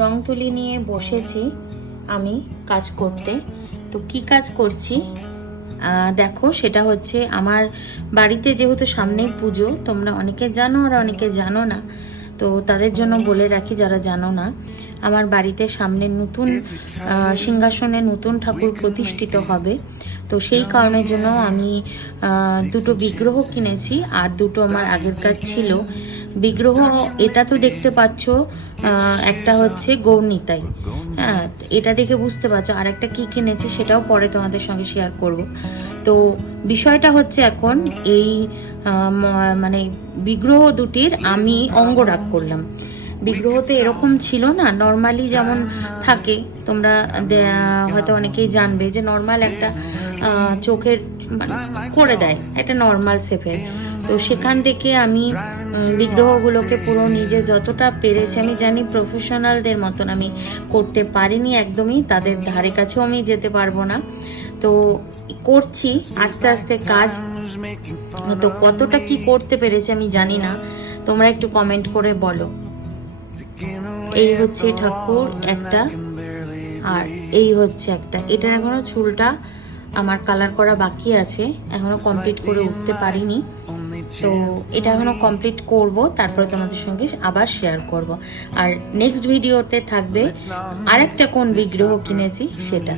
রং তুলি নিয়ে বসেছি আমি কাজ করতে। তো কি কাজ করছি দেখো, সেটা হচ্ছে আমার বাড়িতে যেহেতু সামনেই পুজো, তোমরা অনেকে জানো আর অনেকে জানো না, তো তাদের জন্য বলে রাখি যারা জানো না। আমার বাড়িতে সামনে নতুন সিংহাসনে নতুন ঠাকুর প্রতিষ্ঠিত হবে। তো সেই কারণের জন্য আমি দুটো বিগ্রহ কিনেছি, আর দুটো আমার আগেরকার ছিল বিগ্রহ। এটা তো দেখতে পাচ্ছ, একটা হচ্ছে গৌরনিতাই, হ্যাঁ, এটা দেখে বুঝতে পারছো। আর একটা কি কিনেছি সেটাও পরে তোমাদের সঙ্গে শেয়ার করব। তো বিষয়টা হচ্ছে এখন এই মানে বিগ্রহ দুটির আমি অঙ্গরাগ করলাম। বিগ্রহতে এরকম ছিল না, নর্মালি যেমন থাকে, তোমরা হয়তো অনেকেই জানবে যে নর্মাল একটা চোখের মানে করে দেয় একটা নর্মাল শেপের। তো সেখান থেকে আমি বিগ্রহগুলোকে পুরো নিজে যতটা পেরেছি, আমি জানি প্রফেশনালদের মতন আমি করতে পারিনি একদমই, তাদের ধারে কাছেও আমি যেতে পারবো না। তো করছি আস্তে আস্তে কাজ। তো কতটা কি করতে পেরেছি আমি জানি না, তোমরা একটু কমেন্ট করে বলো। এই হচ্ছে ঠাকুর একটা, আর এই হচ্ছে একটা। এটা এখনো চুলটা আমার কালার করা বাকি আছে, এখনো কমপ্লিট করে উঠতে পারিনি। তো এটা এখনো কমপ্লিট করব, তারপরে তোমাদের সঙ্গে আবার শেয়ার করব। আর নেক্সট ভিডিওতে থাকবে আরেকটা কোন বিগ্রহ কিনেছি সেটা।